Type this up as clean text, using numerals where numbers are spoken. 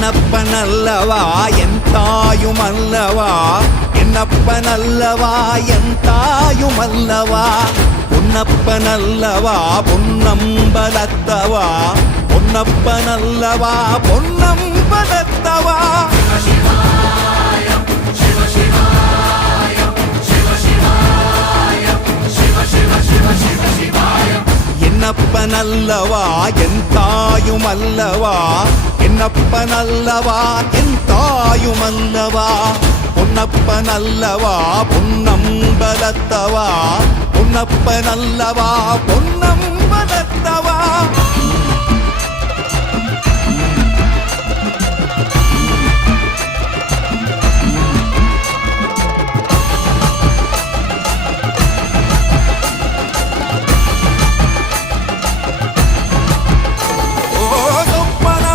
என்னப்பனல்லவா என் தாயுமல்லவா என்னப்பனல்லவா என் தாயுமல்லவா பொன்னப்பனல்லவா பொன்னம்பலத்தவா பொன்னப்பனல்லவா பொன்னம்பலத்தவா என்னப்பனல்லவா என் தாயுமல்லவா என்னப்பனல்லவா என் தாயுமல்லவா பொன்னப்பனல்லவா பொன்னம்பலத்தவா பொன்னப்பனல்லவா பொன்னம்பலத்தவா